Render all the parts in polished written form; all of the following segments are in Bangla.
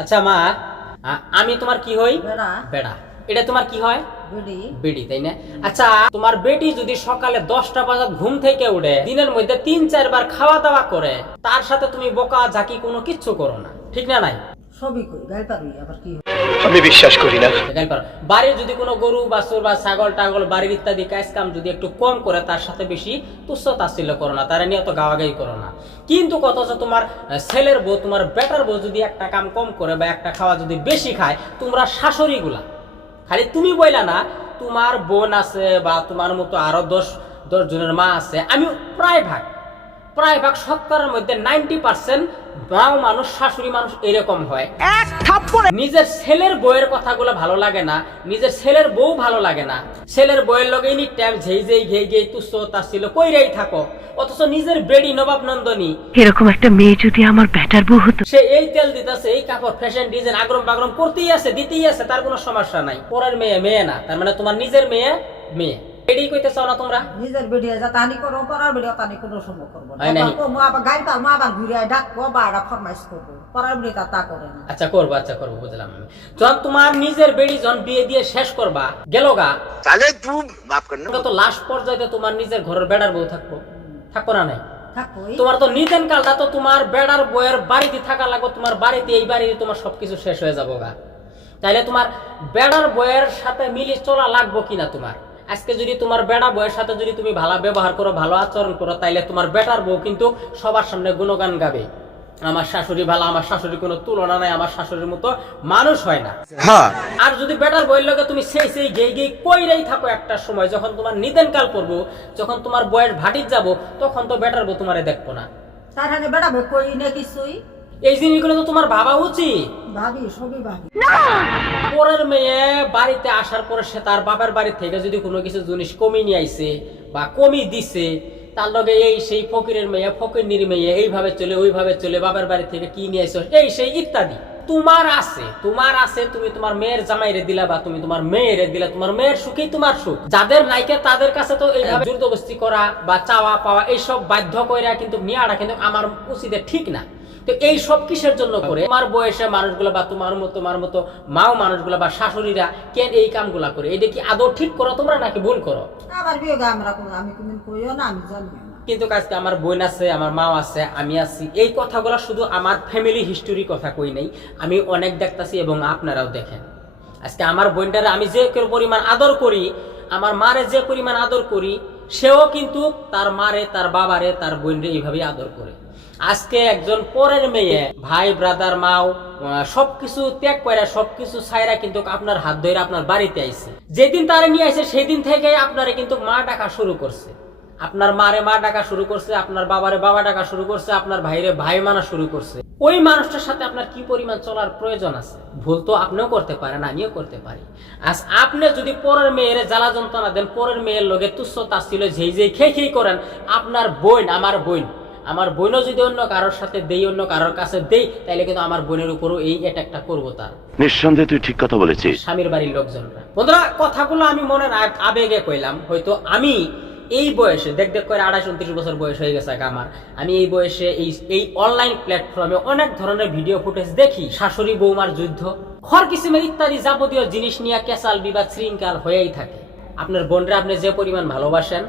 আচ্ছা মা, আমি তোমার কি হই? বেড়া বেড়া। এটা তোমার কি হয়? বিড়ি বেটি, তাই না? আচ্ছা, তোমার বেটি যদি সকালে 10টা বাজার ঘুম থেকে উঠে দিনের মধ্যে 3-4 বার খাওয়া দাওয়া করে, তার সাথে তুমি বোকা ঝাঁকি কোনো কিচ্ছু করো না, ঠিক না? নাই সবই কই গাই পারবি আবার কি আমি বিশ্বাস করি না। বাড়ির যদি কোনো গরু বাছুর বা ছাগল টাগল বাড়ির ইত্যাদি কাজ কাম যদি একটু কম করে, তার সাথে বেশি তুচ্ছ তাচ্ছিল্য করো না, তারা নিয়ে অত গাওয়াগাই করো না। কিন্তু অথচ তোমার ছেলের বউ, তোমার বেটার বউ যদি একটা কাম কম করে বা একটা খাওয়া যদি বেশি খায়, তোমরা শাশুড়ি গুলা, খালি তুমি বইলা না, তোমার বোন আছে বা তোমার মতো আরো 10 জনের মা আছে, আমি প্রায় ভাগ শতকরার মধ্যে 90% মাও মানুষ, শাশুড়ি মানুষ এরকম হয়। নিজের ছেলের বউয়ের কথাগুলো ভালো লাগে না, নিজের ছেলের বউ ভালো লাগে না, ছেলের বউয়ের লগে এনি টাইম ঘেই তুচ্ছ তাচ্ছিল্য কইরাই থাকো। অথচ নিজের বেডি নবাব নন্দনী, এরকম একটা মেয়ে যদি আমার ব্যাটার বউ হতো। সে এই তেল দিতেছে, এই কাপড়, ফ্যাশন ডিজাইন আগরম বাগরম করতেই আছে, দিতেই আছে, তার কোনো সমস্যা নাই। পরের মেয়ে না, তার মানে তোমার নিজের মেয়ে। এটাই কইতে চাও না তোমরা? নিজের বেড়ি যা তানি করো, পড়ার বেড়ি তানি কোনো সময় করবো না। হয় নাই। মা আবার গাই পার, মা আবার ঘুরে ডাকবো বা একটা ফরমাইশ করবো, পড়ার বেড়ি তা করে না। আচ্ছা করবো, বুঝলাম আমি। যখন তোমার নিজের বেড়ি যখন বিয়ে দিয়ে শেষ করবা, গেল গা, তাহলে তুই মাফ কর না। তো লাস্ট পর্যায়ে তোমার নিজের ঘরের বেড়ার বউ থাকবো না নাই? থাকবোই। তোমার তো নিদেন কালটা তো তোমার বেড়ার বউয়ের বাড়িতে থাকা লাগবে, তোমার বাড়িতে, এই বাড়িতে তোমার সবকিছু শেষ হয়ে যাবো গা। তাইলে তোমার বেড়ার বউয়ের সাথে মিলে চলা লাগবো কিনা তোমার? আজকে যদি তোমার বেড়া বউয়ের সাথে যদি তুমি ভালো ব্যবহার করো, ভালো আচরণ করো, তাইলে তোমার বেটার বউ কিন্তু সবার সামনে গুণগান গাবে, আমার শাশুড়ি ভালো, আমার শাশুড়ির কোনো তুলনা নাই, আমার শাশুড়ির মতো মানুষ হয় না। আর যদি বেটার বইয়ের লগে তুমি সেই গেই কইরাই থাকো, একটা সময় যখন তোমার নিদেন কাল পড়বো, যখন তোমার বয়স ভাটির যাবো, তখন তো বেটার বউ তোমারে দেখবো না। তার আগে বেড়া বই কই না কিছুই। এই জিনিসগুলো তো তোমার ভাবা উচিত। ভাবি সবই ভাবি। পরের মেয়ে বাড়িতে আসার পরে সে তার বাবার বাড়ি থেকে যদি কোনো কিছু জিনিস কমিয়ে নিয়ে আইছে বা কমিয়ে দিছে, তার লগে এই সেই ফকিরের মেয়ে, ফকিরনির মেয়ে, এইভাবে চলে ওইভাবে চলে, বাবার বাড়ি থেকে কি নিয়ে আইছো, এই সেই ইত্যাদি তোমার আছে, তুমি তোমার মেয়ের জামাইরে দিলা বা তুমি তোমার মেয়েরে দিলা, তোমার মেয়ের সুখেই তোমার সুখ। যাদের নাইকে তাদের কাছে তো এইভাবে জোরদস্তি করা বা চাওয়া পাওয়া এইসব বাধ্য কইরা কিন্তু নেওয়াটা কিন্তু আমার উচিত ঠিক না। তো এই সব কিসের জন্য করে? তোমার বয়সে মানুষগুলো বা তোমার মতো মাও মানুষগুলো বা শাশুড়িরা কেন এই কামগুলা করে? এটা কি আদৌ ঠিক করো তোমরা নাকি ভুল করো? আমার বিয়ে আমরা আমি কোনদিন কইও না, আমি জানিও না। কিন্তু আজকে আমার বোন আছে, আমার মা আছে, আমি আছি, এই কথাগুলো শুধু আমার ফ্যামিলি হিস্টোরি কথা কই নাই, আমি অনেক দেখতাছি এবং আপনারাও দেখেন। আজকে আমার বোনটারে আমি যে পরিমাণ আদর করি, আমার মারে যে পরিমাণ আদর করি, সেও কিন্তু তার মারে, তার বাবারে, তার বোনরে এইভাবেই আদর করে। আজকে একজন পরের মেয়ে, ভাই ব্রাদার মাও সবকিছু ত্যাগ করে, সবকিছু ছাইরা কিন্তু আপনার হাত ধরে আপনার বাড়িতে আইছে। যেদিন তারা নিয়ে আসে সেই দিন থেকে আপনারে কিন্তু মা ডাকা শুরু করছে, আপনার মারে মা ডাকা শুরু করছে, আপনার বাবারে বাবা ডাকা শুরু করছে, আপনার ভাইরে ভাই মানা শুরু করছে। ওই মানুষটার সাথে আপনার কি পরিমাণ চলার প্রয়োজন আছে? ভুল তো আপনিও করতে পারেন, আমিও করতে পারি। আজ আপনি যদি পরের মেয়ের জ্বালা যন্ত্রণা দেন, পরের মেয়ের লগে তুচ্ছ তাচ্ছিল্য যেই খেই করেন, আপনার বোন, আমার বোনও যদি অন্য কারোর সাথে দেই, অন্য কারোর কাছে দেই, তাইলে কিন্তু আমার বোনের উপরও এই অ্যাটাকটা করবো। তার নিঃসন্দেহে তুই ঠিক কথা বলেছিস। স্বামীর বাড়ির লোকজনরা, বন্ধুরা, কথাগুলো আমি মনের আবেগে কইলাম। হয়তো আমি এই বয়সে দেখ করে 28-29 বছর বয়স হয়ে গেছে আমার, আমি এই বয়সে এই অনলাইন প্ল্যাটফর্মে অনেক ধরনের ভিডিও ফুটেজ দেখি, শাশুড়ি বৌমার যুদ্ধ, হর কিসিমের ইত্যাদি যাবতীয় জিনিস নিয়ে কেসাল বিবাদ শৃঙ্খল হয়েই থাকে। আপনার বোনরা আপনি যে পরিমাণ ভালোবাসেন,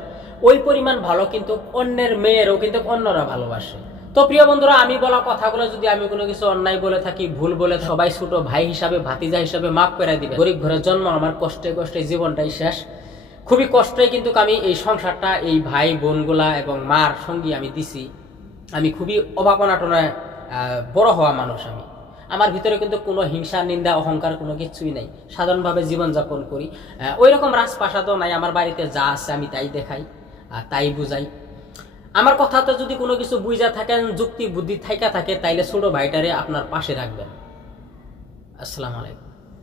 ওই পরিমাণ ভালো কিন্তু অন্যের মেয়েরও কিন্তু অন্যরা ভালোবাসে। তো প্রিয় বন্ধুরা, আমি বলা কথাগুলো যদি আমি কোনো কিছু অন্যায় বলে থাকি, ভুল বলে, সবাই ছোট ভাই হিসাবে, ভাতিজা হিসাবে মাফ করে দিবে। গরিব ঘরের জন্ম, আমার কষ্টে জীবনটাই শেষ, খুবই কষ্টে কিন্তু আমি এই সংসারটা, এই ভাই বোনগুলা এবং মার সঙ্গী আমি দিছি। আমি খুবই অভাবনাটনায় বড় হওয়া মানুষ। আমার ভিতরে কিন্তু কোনো হিংসা, নিন্দা, অহংকার কোনো কিছুই নাই, সাধারণভাবে জীবনযাপন করি। ওই রকম রাজপ্রাসাদও নাই, আমার বাড়িতে যা আছে আমি তাই দেখাই আর তাই বুঝাই। আমার কথাতে যদি কোনো কিছু বুঝা থাকেন, যুক্তি বুদ্ধি থাইকা থাকে, তাইলে ছোট ভাইটারে আপনার পাশে রাখবেন। আসসালামু আলাইকুম।